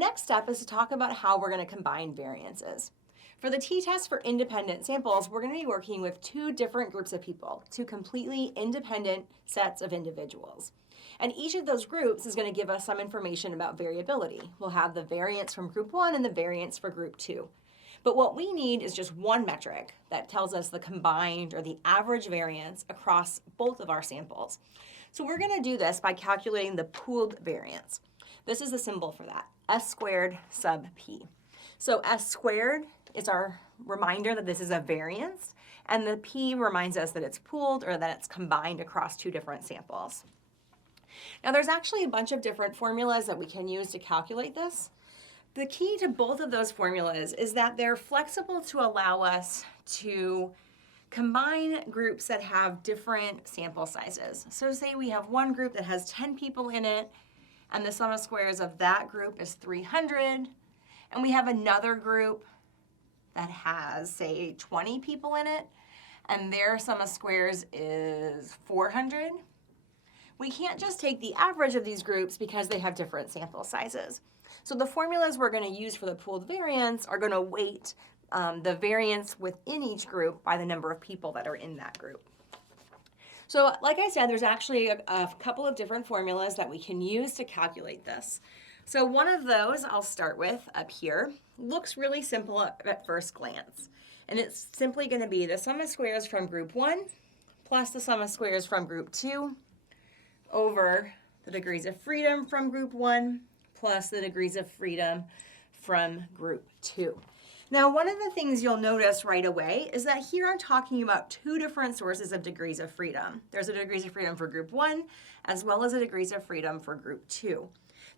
next step is to talk about how we're going to combine variances. For the t-test for independent samples, we're going to be working with two different groups of people, two completely independent sets of individuals. And each of those groups is going to give us some information about variability. We'll have the variance from group 1 and the variance for group 2. But what we need is just one metric that tells us the combined or the average variance across both of our samples. So we're going to do this by calculating the pooled variance. This is the symbol for that, S squared sub P. So S squared is our reminder that this is a variance, and the P reminds us that it's pooled or that it's combined across two different samples. Now there's actually a bunch of different formulas that we can use to calculate this. The key to both of those formulas is that they're flexible to allow us to combine groups that have different sample sizes. So say we have one group that has 10 people in it, and the sum of squares of that group is 300, and we have another group that has, say, 20 people in it, and their sum of squares is 400. We can't just take the average of these groups because they have different sample sizes. So the formulas we're going to use for the pooled variance are going to weight the variance within each group by the number of people that are in that group. So like I said, there's actually a couple of different formulas that we can use to calculate this. So one of those I'll start with up here. Looks really simple at first glance. And it's simply going to be the sum of squares from group 1 plus the sum of squares from group 2 over the degrees of freedom from group 1 plus the degrees of freedom from group 2. Now, one of the things you'll notice right away is that here I'm talking about two different sources of degrees of freedom. There's a degrees of freedom for group 1 as well as a degrees of freedom for group 2.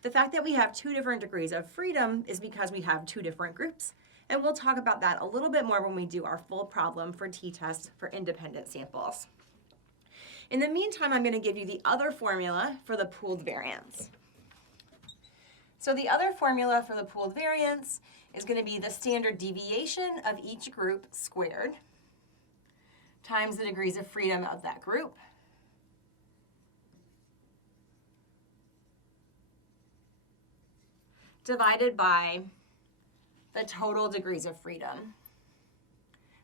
The fact that we have two different degrees of freedom is because we have two different groups, and we'll talk about that a little bit more when we do our full problem for t-test for independent samples. In the meantime, I'm going to give you the other formula for the pooled variance. So the other formula for the pooled variance is going to be the standard deviation of each group squared times the degrees of freedom of that group divided by the total degrees of freedom,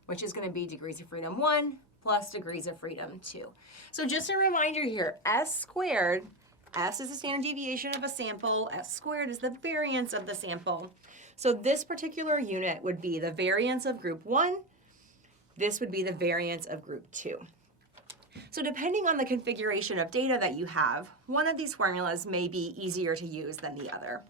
which is going to be degrees of freedom 1 plus degrees of freedom 2. So just a reminder here, S squared, S is the standard deviation of a sample, S squared is the variance of the sample. So this particular unit would be the variance of group 1. This would be the variance of group 2. So depending on the configuration of data that you have, one of these formulas may be easier to use than the other.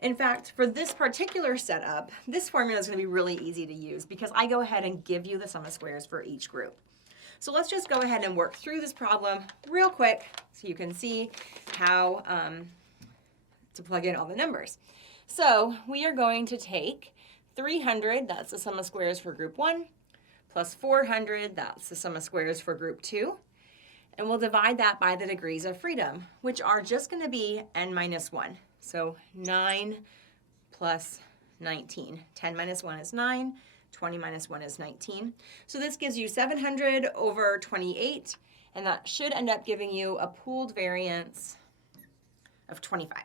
In fact, for this particular setup, this formula is going to be really easy to use because I go ahead and give you the sum of squares for each group. So let's just go ahead and work through this problem real quick so you can see how to plug in all the numbers. So we are going to take 300, that's the sum of squares for group 1, plus 400, that's the sum of squares for group 2, and we'll divide that by the degrees of freedom, which are just going to be n minus 1. So 9 plus 19. 10 minus 1 is 9. 20 minus 1 is 19. So this gives you 700 over 28, and that should end up giving you a pooled variance of 25.